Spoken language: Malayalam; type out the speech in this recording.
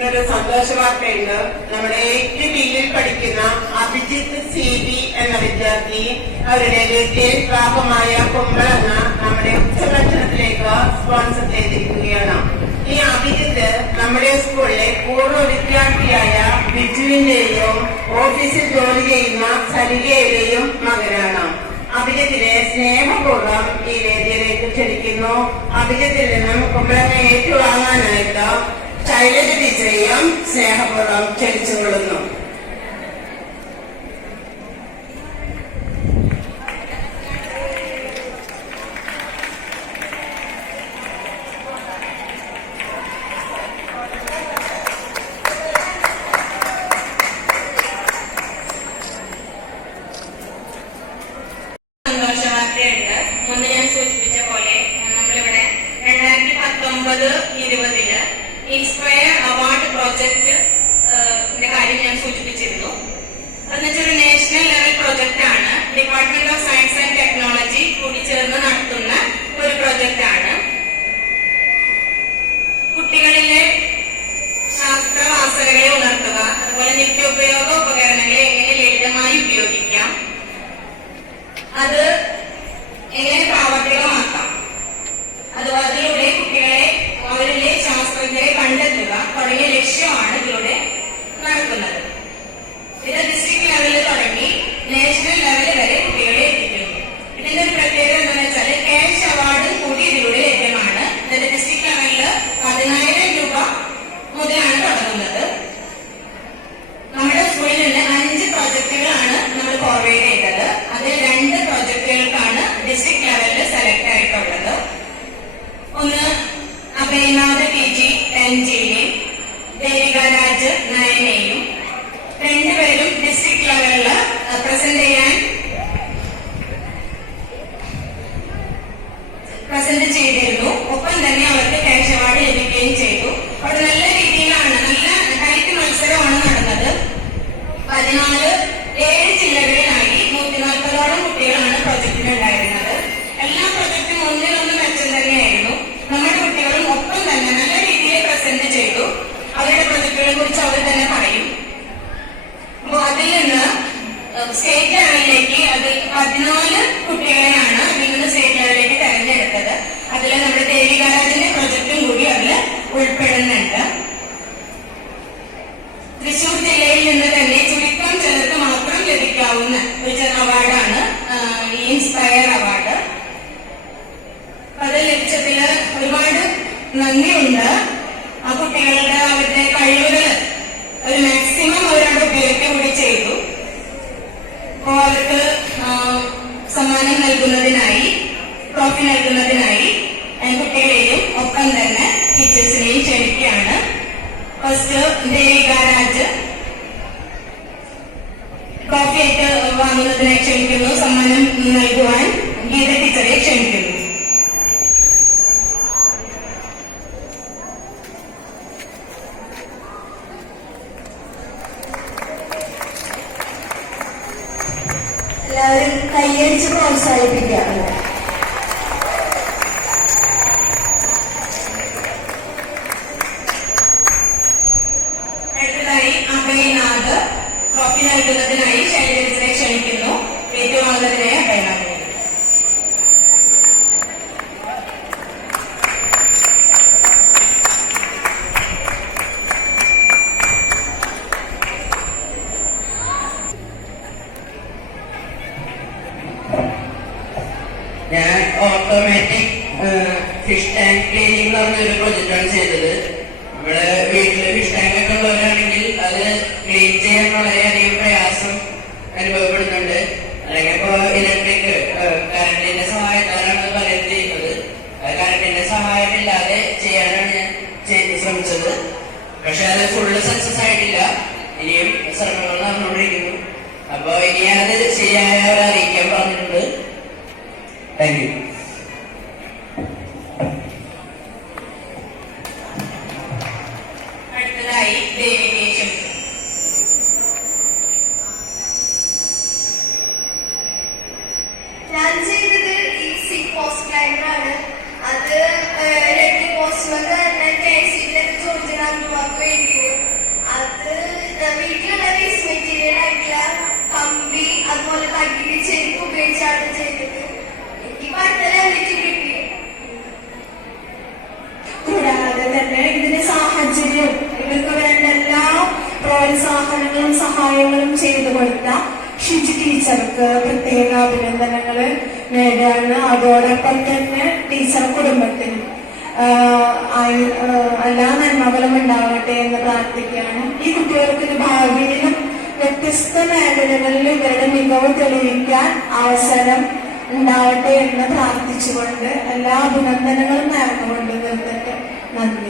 ഇന്നൊരു സന്തോഷ വാർത്തയുണ്ട്. നമ്മുടെ ഏറ്റവും ബിയിൽ പഠിക്കുന്ന അഭിജിത്ത് സി ബി എന്ന വിദ്യാർത്ഥി അവരുടെ വിദ്യയിൽ പ്രാപമായ കുമ്പളങ്ങ നമ്മുടെ ഉച്ചഭക്ഷണത്തിലേക്ക് സ്പോൺസർ ചെയ്തിരിക്കുകയാണ്. ഈ അഭിജിത്ത് നമ്മുടെ സ്കൂളിലെ പൂർവ വിദ്യാർത്ഥിയായ ബിജുവിന്റെയും ഓഫീസിൽ ജോലി ചെയ്യുന്ന സരികയുടെയും മകനാണ്. അഭിജിത്തിനെ സ്നേഹപൂർവം ഈ വേദിയിലേക്ക് ക്ഷണിക്കുന്നു. അഭിജിത്തിൽ നിന്നും കുമ്പളങ്ങ ഏറ്റുവാങ്ങാനായിട്ട് ശൈലജ ടീച്ചറെയും സ്നേഹപൂർവം ക്ഷണിച്ചുകൊള്ളുന്നു സൂചിപ്പിച്ച പോലെ ഇരുപതിൽ ഇൻസ്പയർ അവാർഡ് പ്രോജക്ട് കാര്യം ഞാൻ സൂചിപ്പിച്ചിരുന്നു. ഒരു നാഷണൽ ലെവൽ പ്രോജക്റ്റ് ആണ്. Department of science and technology കൂടി ചേർന്ന് നടത്തുന്ന ഒരു പ്രോജക്റ്റ് ആണ്. കുട്ടികളിലെ ശാസ്ത്രവാസനകളെ ഉണർത്തുക അതുപോലെ നിത്യോപയോഗ ഉപകരണങ്ങളെ എങ്ങനെ ലളിതമായി ഉപയോഗിക്കാം. അത് പ്രസന്റ് ചെയ്തിരുന്നു. ഒപ്പം തന്നെ അവർക്ക് ക്യാഷ് അവാർഡ് ലഭിക്കുകയും ചെയ്തു. അവിടെ നല്ല രീതിയിലാണ് നല്ല ഹൈറ്റ് മത്സരമാണ് നടന്നത്. പതിനാല് ഏഴ് ജില്ലകളിലായി നൂറ്റി നാൽപ്പതോളം കുട്ടികളാണ് പ്രൊജക്ടിന് ഉണ്ടായിരുന്നത്. എല്ലാ പ്രൊജക്ടും ഒന്നിനൊന്ന് മെച്ചം തന്നെയായിരുന്നു. നമ്മുടെ കുട്ടികളും ഒപ്പം തന്നെ നല്ല രീതിയിൽ പ്രസന്റ് ചെയ്തു. അവരുടെ പ്രൊജക്ടുകളെ കുറിച്ച് അവർ തന്നെ പറയും. അപ്പോ അതിൽ നിന്ന് സ്റ്റേറ്റ് ലെവലിലേക്ക് അത് പതിനാല് കുട്ടികളെയാണ് വിവിധ സ്റ്റേറ്റ് ലെവലിലേക്ക് തെരഞ്ഞെടുത്തത്. അതിൽ നമ്മുടെ ദേവികാരാജന്റെ പ്രൊജക്റ്റും കൂടി അതിൽ ഉൾപ്പെടുന്നുണ്ട്. തൃശൂർ ജില്ലയിൽ നിന്ന് തന്നെ ചുരുക്കം ചിലർക്ക് മാത്രം ലഭിക്കാവുന്ന ഒരു അവാർഡാണ് ഇൻസ്പയർ അവാർഡ് അത് ലഭിച്ചതിൽ ഒരുപാട് നന്ദിയുണ്ട്. ആ കുട്ടികളുടെ അവരുടെ കഴിവുകൾ ഒരു മാക്സിമം അവരവിടെ ഉപയോഗിക്കുക കൂടി ചെയ്തു. അവർക്ക് സമ്മാനം നൽകുന്നതിനായി ട്രോഫി നൽകുന്നതിനായി കുട്ടികളെയും ഒപ്പം തന്നെ ടീച്ചേഴ്സിനെയും ക്ഷണിക്കുകയാണ്. ഫസ്റ്റ് ദേവിക ട്രോഫി ആയിട്ട് വാങ്ങുന്നതിനായി ക്ഷണിക്കുന്നു. സമ്മാനം നൽകുവാൻ ഗീത ടീച്ചറെ ക്ഷണിക്കുന്നു. എല്ലാവരും കൈയടിച്ച് പ്രോത്സാഹിപ്പിക്കാം അടുത്തതായി അഭയനാഥ് ട്രോഫി നൽകുന്നതിനായി ഞാൻ ഓട്ടോമാറ്റിക് ഫിഷ് ടാങ്ക് ക്ലീനിങ് പറഞ്ഞൊരു പ്രൊജക്റ്റാണ് ചെയ്തത്. നമ്മുടെ വീട്ടിൽ ഫിഷ് ടാങ്ക് ഒക്കെ ഉള്ളവരാണെങ്കിൽ അത് ക്ലീൻ ചെയ്യാൻ വളരെയധികം പ്രയാസം അനുഭവപ്പെടുന്നുണ്ട്. അല്ലെങ്കിൽ ഇപ്പോ ഇലക്ട്രിക് കറണ്ടിന്റെ സഹായത്താലാണ് പറയുന്നത് ചെയ്യുന്നത്. കറണ്ടിന്റെ സഹായമില്ലാതെ ചെയ്യാനാണ് ഞാൻ ശ്രമിച്ചത്. പക്ഷെ അത് ഫുള്ള് സക്സസ് ആയിട്ടില്ല. ഇനിയും ശ്രമങ്ങൾ പ്ലേസ്മെന്റ് തന്നെ കെ സിയിലൊക്കെ അത് വീട്ടിലുള്ള വേസ്റ്റ് മെറ്റീരിയൽ ആയിട്ടുള്ള അതുപോലെ പകിരി ചെരുപ്പ് ഉപയോഗിച്ചാണ് ചെയ്തത് എനിക്ക് പത്തര എനിക്ക് ഇതിന്റെ സാഹചര്യം ഇവർക്ക് വേണ്ട എല്ലാ പ്രോത്സാഹനങ്ങളും സഹായങ്ങളും ചെയ്തു ഷിജി ടീച്ചർക്ക് പ്രത്യേക അഭിനന്ദനങ്ങൾ നേടാണ് അതോടൊപ്പം തന്നെ ടീച്ചർ കുടുംബത്തിനും എല്ലാ നന്മകളും ഉണ്ടാവട്ടെ എന്ന് പ്രാർത്ഥിക്കുകയാണ്. ഈ കുട്ടികൾക്ക് ഭാവിയിലും വ്യത്യസ്ത മേഖലകളിൽ ഇവരുടെ മികവ് തെളിയിക്കാൻ അവസരം ഉണ്ടാവട്ടെ എന്ന് പ്രാർത്ഥിച്ചുകൊണ്ട് എല്ലാ അഭിനന്ദനങ്ങളും നേർന്നുകൊണ്ട് നിർത്തട്ടെ നന്ദി.